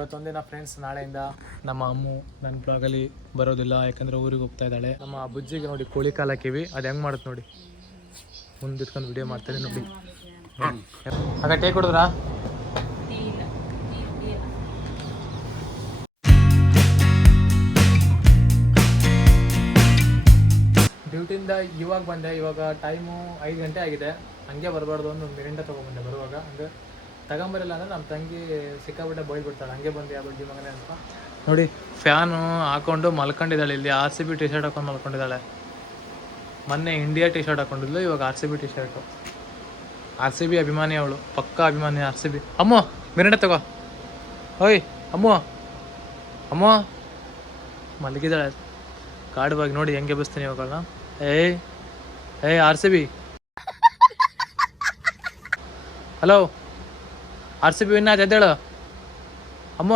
ಇವತ್ತೊಂದಿನ friends, ನಾಳೆಯಿಂದ ನಮ್ಮ ಅಮ್ಮು ನನ್ನ ಬ್ಲಾಗಲ್ಲಿ ಬರೋದಿಲ್ಲ, ಯಾಕಂದರೆ ಊರಿಗೆ ಹೋಗ್ತಾ ಇದ್ದಾಳೆ. ನಮ್ಮ ಬುಜ್ಜಿಗೆ ನೋಡಿ ಕೋಳಿ ಕಾಲು ಹಾಕಿವಿ, ಅದು ಹೆಂಗೆ ಮಾಡುತ್ತೆ ನೋಡಿ, ಮುಂದೆ ಇಟ್ಕೊಂಡು ವಿಡಿಯೋ ಮಾಡ್ತಾರೆ ನೋಡಿ. ಆಗ ಟೇ ಕುಡಿದ್ರಾ? ಡ್ಯೂಟಿಯಿಂದ ಇವಾಗ ಬಂದೆ. ಇವಾಗ ಟೈಮು 5 ಗಂಟೆ ಆಗಿದೆ. ಹಂಗೆ ಬರಬಾರ್ದು, ಒಂದು ಮಿರಿಂಡ ತೊಗೊಂಬಂದೆ ಬರುವಾಗ. ಅಂದರೆ ತಗೊಂಬರಿಲ್ಲ ಅಂದರೆ ನಮ್ಮ ತಂಗಿ ಸಿಕ್ಕಾಬಿಟ್ಟೆ ಬೈದ್ಬಿಡ್ತಾಳೆ, ಹಂಗೆ ಬಂದು ಯಾವ ಬಡ್ಡಿ ಮಗನೇ ಅಂತ. ನೋಡಿ, ಫ್ಯಾನು ಹಾಕೊಂಡು ಮಲ್ಕೊಂಡಿದ್ದಾಳೆ ಇಲ್ಲಿ. RCB ಟಿ ಶರ್ಟ್ ಹಾಕೊಂಡು ಮಲ್ಕೊಂಡಿದ್ದಾಳೆ. ಮೊನ್ನೆ ಇಂಡಿಯಾ ಟಿ ಶರ್ಟ್ ಹಾಕೊಂಡಿದ್ಲು, ಇವಾಗ RCB ಟಿ ಶರ್ಟು. RCB ಅಭಿಮಾನಿ ಅವಳು, ಪಕ್ಕಾ ಅಭಿಮಾನಿ RCB. ಅಮ್ಮ ಮಿರಿಂಡ ತಗೋ. ಓಯ್ ಅಮ್ಮ, ಅಮ್ಮ ಮಲಗಿದ್ದಾಳೆ ಕಾಡುವಾಗಿ. ನೋಡಿ ಹೆಂಗೆ ಬಸ್ತೀನಿ ಇವಾಗಲ್ಲ. ಏಯ್ RCB, ಹಲೋ RCB ವಿನ್ನ ಎದ್ದೇಳು. ಅಮ್ಮ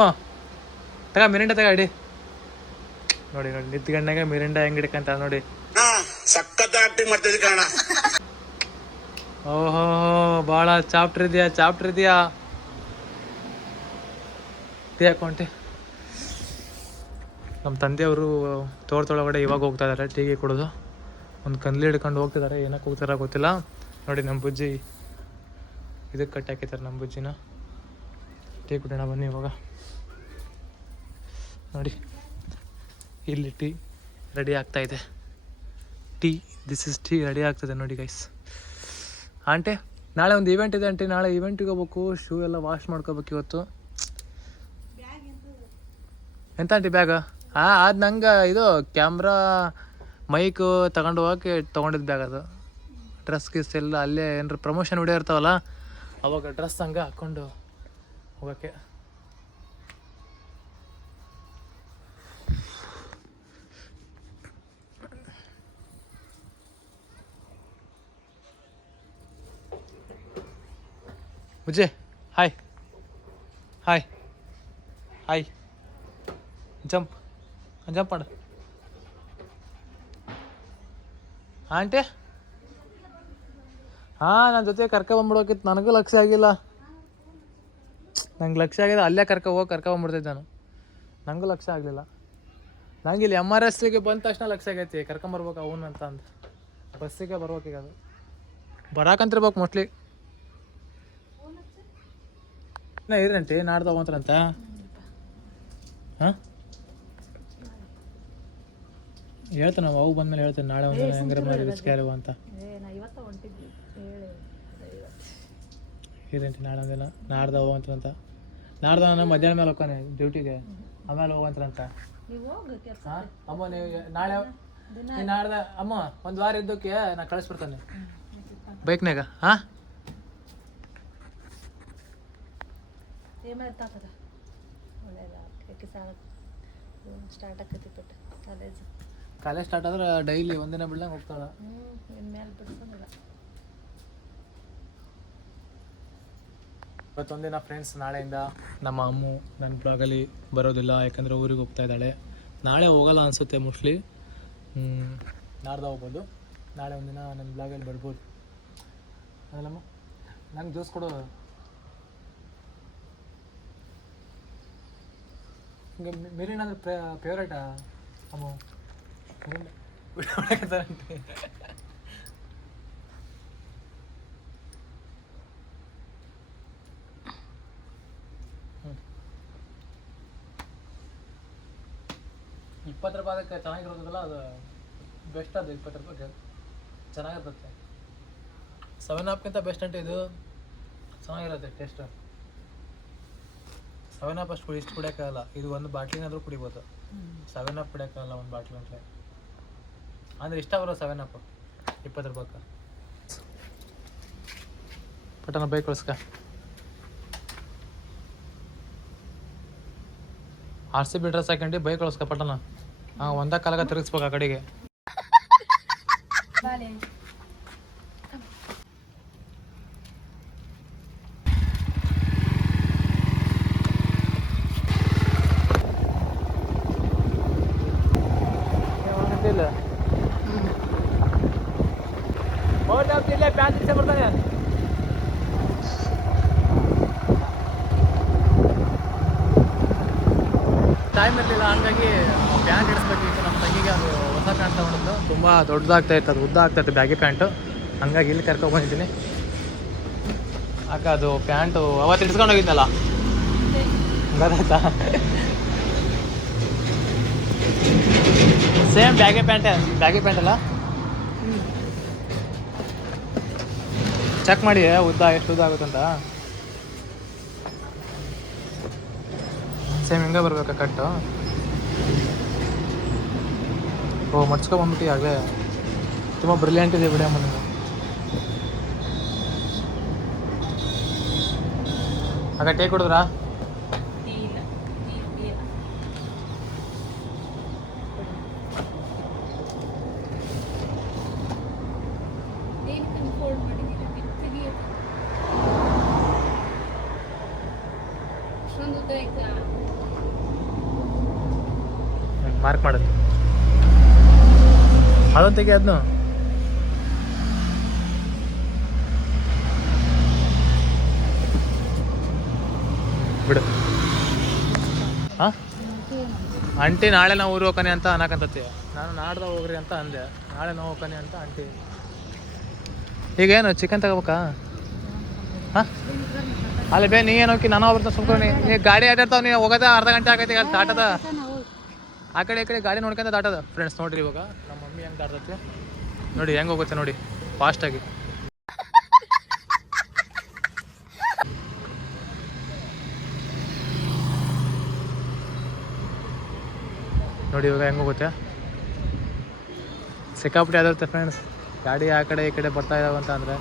ತಗ ಮಿರಿಂಡ ತಗ ಇಡಿ. ನೋಡಿ ನೋಡಿ ನಿಂತ್ಗಣ್ಣಾಗ ಮಿರಿಂಡ ಹೆಂಗೆ ಹಿಡ್ಕಂತ ನೋಡಿ. ಓಹೋ ಭಾಳ ಚಾಪ್ಟರ್ ಇದೆಯಾ ಟೀ ಹಾಕೊಂಡೆ. ನಮ್ಮ ತಂದೆಯವರು ತೋಟದೊಳಗಡೆ ಇವಾಗ ಹೋಗ್ತಾ ಇದ್ದಾರೆ ಟೀಗೆ ಕುಡಿದು. ಒಂದು ಕನ್ಲಿ ಹಿಡ್ಕೊಂಡು ಹೋಗ್ತಿದ್ದಾರೆ, ಏನಕ್ಕೆ ಹೋಗ್ತಾರ ಗೊತ್ತಿಲ್ಲ. ನೋಡಿ ನಮ್ಮ ಬುಜ್ಜಿ ಇದಕ್ಕೆ ಕಟ್ಟಿ ಹಾಕಿದ್ದಾರೆ. ನಮ್ಮ ಬುಜ್ಜಿನ ಟೀ ಕುಡಿಯೋಣ ಬನ್ನಿ ಇವಾಗ. ನೋಡಿ ಇಲ್ಲಿ ಟೀ ರೆಡಿ ಆಗ್ತಾಯಿದೆ. ದಿಸ್ ಇಸ್ ಟೀ ರೆಡಿ ಆಗ್ತದೆ ನೋಡಿ ಗೈಸ್. ಆಂಟಿ ನಾಳೆ ಒಂದು ಇವೆಂಟ್ ಇದೆ ಆಂಟಿ, ನಾಳೆ ಇವೆಂಟಿಗೆ ಹೋಗ್ಬೇಕು. ಶೂ ಎಲ್ಲ ವಾಶ್ ಮಾಡ್ಕೋಬೇಕು ಇವತ್ತು. ಎಂತ ಆಂಟಿ ಬ್ಯಾಗ? ಅದು ನಂಗೆ ಇದು ಕ್ಯಾಮ್ರಾ ಮೈಕು ತಗೊಂಡು ಹೋಗೋಕ್ಕೆ ತೊಗೊಂಡಿದ್ದು ಬ್ಯಾಗ್. ಅದು ಡ್ರೆಸ್ ಗೀಸ್ ಎಲ್ಲ ಅಲ್ಲೇ ಏನಾರು ಪ್ರಮೋಷನ್ ವಿಡಿಯೋ ಇರ್ತಾವಲ್ಲ, ಅವಾಗ ಡ್ರೆಸ್ ಹಂಗೆ ಹಾಕ್ಕೊಂಡು ಹೋಗೋಕ್ಕೆ. ಬುಜ್ಜಿ ಹಾಯ್ ಜಂಪ್ ಮಾಡು ಆಂಟಿ. ನನ್ನ ಜೊತೆ ಕರ್ಕೊಂಬಂದ್ಬಿಡೋಕಿತ್ತು, ನನಗೂ ಲಕ್ಷ್ಯ ಆಗಿಲ್ಲ. ನಂಗೆ ಲಕ್ಷ್ಯ ಆಗಿದೆ, ಅಲ್ಲೇ ಕರ್ಕೊಂಬಂದ್ಬಿಡ್ತಿದ್ದೆ ನಾನು. ನನಗೂ ಲಕ್ಷ್ಯ ಆಗಲಿಲ್ಲ. ನಂಗೆ ಇಲ್ಲಿ MRSಗೆ ಬಂದ ತಕ್ಷಣ ಲಕ್ಷ್ಯ ಆಗೈತಿ, ಕರ್ಕೊಂಬರ್ಬೇಕು ಅವನು ಅಂತ ಅಂದು. ಬಸ್ಸಿಗೆ ಬರ್ಬೇಕೀಗ, ಅದು ಬರಾಕಂತಿರ್ಬೇಕು ಮೋಸ್ಟ್ಲಿ. ಇರಂಟಿ ನಾಡ್ದು ಹೋಗ್ತಾರಂತ. ಹಾಂ ಹೇಳ್ತಾನೆ, ನಾವು ಅವು ಬಂದಮೇಲೆ ಹೇಳ್ತೇನೆ. ನಾಳೆ ಒಂದು ಹೆಂಗಾರ ಮಾಡಿ ರಿಸ್ಕ್ಯಾರವ ಅಂತ ಇರಂಟಿ. ನಾಳೆ ಒಂದಿನ ನಾಡ್ದು ಹೋಗಂತಾರಂತ. ನಾಡ್ದು ನಾನು ಮಧ್ಯಾಹ್ನ ಮೇಲೆ ಹೋಗ್ತಾನೆ ಡ್ಯೂಟಿಗೆ, ಆಮೇಲೆ ಹೋಗಂತಾರಂತ. ಹಾಂ ಅಮ್ಮ, ನೀವು ನಾಳೆ ನಾಡ್ದ ಅಮ್ಮ ಒಂದು ವಾರ ಇದ್ದಕ್ಕೆ ನಾ ಕಳಿಸ್ಬಿಡ್ತಾನೆ ಬೈಕ್ನಾಗ. ಹಾಂ ಕಾಲೇಜ್ ಸ್ಟಾರ್ಟ್ ಆದ್ರೆ ಡೈಲಿ ಒಂದಿನ ಬಿಡ್ದಂಗೆ ಹೋಗ್ತಾಳೆ. ಇವತ್ತೊಂದಿನ ಫ್ರೆಂಡ್ಸ್, ನಾಳೆಯಿಂದ ನಮ್ಮ ಅಮ್ಮು ನನ್ನ ಬ್ಲಾಗಲ್ಲಿ ಬರೋದಿಲ್ಲ, ಯಾಕಂದರೆ ಊರಿಗೆ ಹೋಗ್ತಾ ಇದ್ದಾಳೆ. ನಾಳೆ ಹೋಗಲ್ಲ ಅನಿಸುತ್ತೆ ಮೋಸ್ಟ್ಲಿ, ನಾಡ್ದು ಹೋಗ್ಬೋದು. ನಾಳೆ ಒಂದಿನ ನನ್ನ ಬ್ಲಾಗಲ್ಲಿ ಬರ್ಬೋದು. ಅದಲ್ಲಮ್ಮ ನಂಗೆ ಜ್ಯೂಸ್ ಕೊಡು. ಹಿಂಗೆ ಮಿರಿಂಡ ಅಂದರೆ ಫೇವ್ರೇಟಾ ಅಮ್ಮ? ಮಿರಿಂಡ ಹೊಡಕತ್ತಾರಂತೆ. ₹20 ಚೆನ್ನಾಗಿರೋದಿಲ್ಲ, ಅದು ಬೆಸ್ಟ್. ಅದು ₹20 ಚೆನ್ನಾಗಿರ್ತದೆ. 7 ಅಪ್ಗಿಂತ ಬೆಸ್ಟ್ ಅಂಟು ಇದು, ಚೆನ್ನಾಗಿರುತ್ತೆ ಟೇಸ್ಟ್. 7 ಅಪ್ ಅಷ್ಟು ಇಷ್ಟು ಕುಡಿಯೋಕ್ಕಾಗಲ್ಲ, ಇದು ಒಂದು ಬಾಟ್ಲಿನಾದರೂ ಕುಡಿಬೋದು. 7 ಅಪ್ ಕುಡಿಯೋಕ್ಕಾಗಲ್ಲ ಒಂದು ಬಾಟ್ಲಿ ಅಂದರೆ. ಅಂದರೆ ಇಷ್ಟ ಬರೋ 7 ಅಪ್ ₹20. ಪಟನ ಬೈಕ್ ಕಳಿಸ್ಕ. RCB ಡ್ರೆಸ್ ಹಾಕೊಂಡು ಬೈಕ್ ಕಳಿಸ್ಕ ಪಟನ. ಒಂದ ಕಾಲಾಗ ತಿರುಗಿಸ್ಬೇಕು ಆ ಕಡೆಗೆ. ಪ್ಯಾಂಟ್ ಬರ್ತಾನೆ. ಟೈಮ್ ಇರಲಿಲ್ಲ, ಹಂಗಾಗಿ ಪ್ಯಾಂಟ್ ಇಡಿಸ್ಬೇಕಿತ್ತು. ನಮ್ಮ ತಂಗಿಗೆ ಅದು ಹೊಸ ಪ್ಯಾಂಟ್ ತೊಗೊಂಡಿದ್ದು, ತುಂಬ ದೊಡ್ಡದಾಗ್ತಾ ಇತ್ತು, ಅದು ಉದ್ದ ಆಗ್ತಾಯಿತ್ತು ಬ್ಯಾಗಿ ಪ್ಯಾಂಟು. ಹಂಗಾಗಿ ಇಲ್ಲಿ ಕರ್ಕೊಂಡ್ಬಂದಿದ್ದೀನಿ. ಆಗ ಅದು ಪ್ಯಾಂಟು ಅವತ್ತು ಇಡ್ಸ್ಕೊಂಡು ಹೋಗಿದ್ನಲ್ಲ, ಗೊತ್ತಾಯ್ತಾ? ಸೇಮ್ ಬ್ಯಾಗಿ ಪ್ಯಾಂಟ್ ಅಲ್ಲ. ಚೆಕ್ ಮಾಡಿ ಉದ್ದ ಎಷ್ಟು ಉದ್ದ ಆಗುತ್ತಂತ. ಸೇಮ್ ಹಿಂಗೆ ಬರ್ಬೇಕಾ ಕಟ್ಟು? ಓ ಮಡ್ಸ್ಕೊಂಡ್ಬಂದ್ಬಿಟ್ಟು ಆಗಲೇ ತುಂಬ ಬ್ರಿಲಿಯಂಟ್ ಇದೆ ಬಿಡಿ ಅಮ್ಮ ನೀವು. ಆಗ ಟೇಕ್ ಕೊಡಿದ್ರಾ? ಮಾರ್ಕ್ ಮಾಡೋದು ಅದೊಂದು ತೆಗಿ, ಅದನ್ನು ಬಿಡು. ಹಾಂ ಆಂಟಿ ನಾಳೆ ನಾವು ಊರು ಹೋಗ್ತಾನೆ ಅಂತ ಅನ್ನಕಂತತಿ. ನಾನು ನಾಡ್ದ ಹೋಗ್ರಿ ಅಂತ ಅಂದೆ, ನಾಳೆ ನಾವು ಹೋಗ್ತಾನೆ ಅಂತ ಆಂಟಿ. ಈಗೇನು ಚಿಕನ್ ತಗೋಬೇಕಾ? ಹಾಂ ಅಲ್ಲಿ ಬೇ ನೀ ಏನು ಹೋಗಿ ನಾನು ಬರ್ತಾ ಸುಮ್ಕೊಂಡು ನೀ ಗಾಡಿ ಆಟಾಡ್ತಾವ. ನೀವು ಹೋಗೋದ ಅರ್ಧ ಗಂಟೆ ಆಗೈತಿ ಅಲ್ಲಿ ದಾಟದ. ಆ ಕಡೆ ಈ ಕಡೆ ಗಾಡಿ ನೋಡ್ಕೊಂತ ದಾಟದ. ಫ್ರೆಂಡ್ಸ್ ನೋಡಿರಿ ಇವಾಗ ನಮ್ಮ ಮಮ್ಮಿ ಹೆಂಗೆ ದಾಟತ್ತೆ ನೋಡಿ, ಹೆಂಗೆ ಹೋಗುತ್ತೆ ನೋಡಿ ಫಾಸ್ಟಾಗಿ. ನೋಡಿ ಇವಾಗ ಹೆಂಗೆ ಹೋಗುತ್ತೆ, ಸಿಕ್ಕಾಪಟ್ಟೆ ಆಗಿರುತ್ತೆ ಫ್ರೆಂಡ್ಸ್. ಗಾಡಿ ಆ ಕಡೆ ಈ ಕಡೆ ಬರ್ತಾ ಇದ್ದಾವೆ ಅಂತ ಅಂದರೆ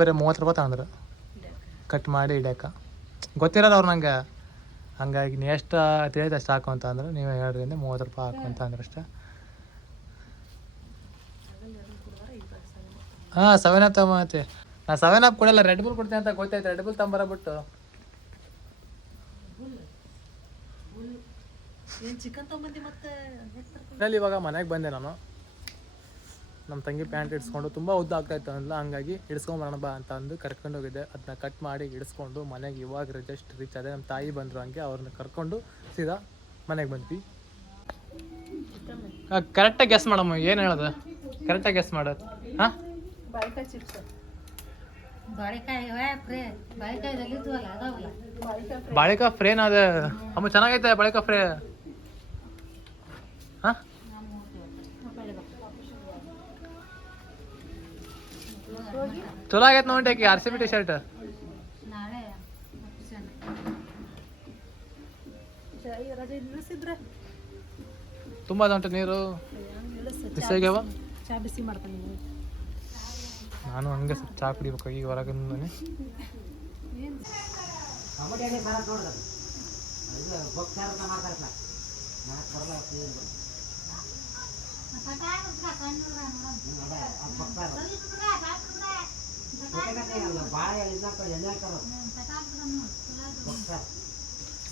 ಬರೀ 30 ರೂಪಾಯಿ ತಗೊಂಡ್ರು ಕಟ್ ಮಾಡಿ ಇಡ್ಯಾಕ. ಗೊತ್ತಿರೋದು ಅವ್ರು ನಂಗೆ, ಹಂಗಾಗಿ ನೀವು ಎಷ್ಟು ತಿಳಿದು ಅಷ್ಟು ಹಾಕು ಅಂತ ಅಂದ್ರೆ ನೀವು ಹೇಳ್ರಿ 30 ರೂಪಾಯಿ ಹಾಕು ಅಂತ ಅಂದ್ರೆ ಅಷ್ಟೇ. ಹಾಂ 7 ಅಪ್ ತಗೊಂಬತ್ತೆ. ನಾನು 7 ಅಪ್ ಕೊಡಲ್ಲ, ರೆಡ್ ಬುಲ್ ಕೊಡ್ತೀನಿ ಅಂತ ಗೊತ್ತಾಯ್ತು. ರೆಡ್ ಬುಲ್ ತಗೊಂಬರಬಿಟ್ಟು ಇಲ್ಲಿ ಇವಾಗ ಮನೆಗೆ ಬಂದೆ ನಾನು. ನಮ್ಮ ತಂಗಿ ಪ್ಯಾಂಟ್ ಇಡ್ಸ್ಕೊಂಡು ತುಂಬ ಉದ್ದ ಆಗ್ತಾಯಿತ್ತು ಅಂದ್ಲ, ಹಂಗಾಗಿ ಇಡ್ಸ್ಕೊಂಬರೋಣ ಬಾ ಅಂತ ಅಂದು ಕರ್ಕೊಂಡು ಹೋಗಿದ್ದೆ. ಅದನ್ನ ಕಟ್ ಮಾಡಿ ಇಡಿಸ್ಕೊಂಡು ಮನೆಗೆ ಇವಾಗ ಜಸ್ಟ್ ರೀಚ್ ಅದೇ. ನಮ್ಮ ತಾಯಿ ಬಂದರು, ಹಂಗೆ ಅವ್ರನ್ನ ಕರ್ಕೊಂಡು ಸೀದಾ ಮನೆಗೆ ಬಂದ್ವಿ. ಕರೆಕ್ಟಾಗಿ ಗೆಸ್ ಮಾಡಮ್ಮ, ಏನು ಹೇಳೋದು? ಕರೆಕ್ಟಾಗಿ ಗೆಸ್ ಮಾಡೋದು. ಹಾಂ ಬಾಳಿಕಾಯಿ ಫ್ರೇನ್ ಅದ ಅಮ್ಮ, ಚೆನ್ನಾಗೈತೆ ಬಾಳಿಕಾಯಿ ಫ್ರೇ. ಹಾಂ ಚಲೋ ಆಗೈತೆ ನೋಡಿ. ಆಕಿ RCB ಟಿ ಶರ್ಟ್ ತುಂಬ ಅದಂಟು ನೀರು ಬಿಸಿಯಾಗ್ಯಾವ. ನಾನು ಹಂಗೆ ಸ್ವಲ್ಪ ಚಹಾ ಕುಡಿಬೇಕು ಈಗ ಹೊರಗಂದೇ.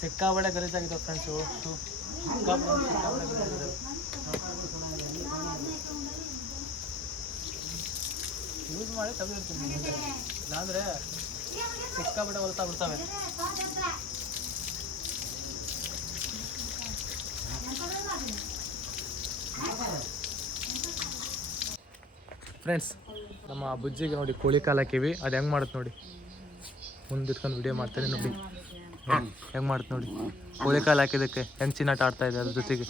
ಸಿಕ್ಕಾಬಳೆ ಗಲೀಜಾಗಿದ್ದಾವೆ ಫ್ರೆಂಡ್ಸು. ಯೂಸ್ ಮಾಡಿ ತೆಗೆದಿರ್ತೀನಿ, ಇಲ್ಲಾಂದರೆ ಸಿಕ್ಕಾಬಳೆ ಹೊಲ್ತಾ ಬಿಡ್ತಾವೆ. ಫ್ರೆಂಡ್ಸ್ ನಮ್ಮ ಬುಜ್ಜಿಗೆ ನೋಡಿ ಕೋಳಿ ಕಾಲು ಹಾಕಿವಿ. ಅದು ಹೆಂಗೆ ಮಾಡುತ್ತೆ ನೋಡಿ, ಮುಂದೆ ಇಟ್ಕೊಂಡು ವಿಡಿಯೋ ಮಾಡ್ತೀನಿ ನೋಡಿ ಹೆಂಗೆ ಮಾಡುತ್ತೆ ನೋಡಿ. ಕೋಳಿ ಕಾಲು ಹಾಕಿದ್ದಕ್ಕೆ ಹೆಂಗೆ ಚಿನ್ನಾಟ ಆಡ್ತಾ ಇದೆ ಅದ್ರ ಜೊತೆಗೆ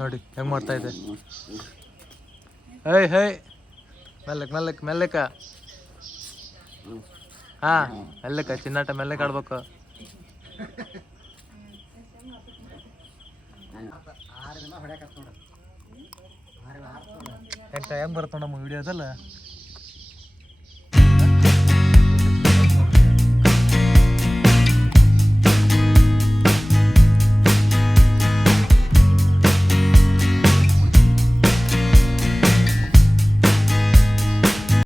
ನೋಡಿ ಹೆಂಗೆ ಮಾಡ್ತಾ ಇದೆ. ಹೇಯ್ ಹೇಯ್ ಮೆಲ್ಲಕ್ಕೆ ಮೆಲ್ಲಕ್ಕೆ ಮೆಲ್ಲಕ್ಕ. ಹಾಂ ಮೆಲ್ಲಕ್ಕ ಚಿನ್ನಾಟ ಮೆಲ್ಲಕ್ಕೆ ಆಡ್ಬೇಕು. ಹೆಂಗೆ ಬರುತ್ತೆ ನೋಡಮ್ಮ ವಿಡಿಯೋದಲ್ಲ.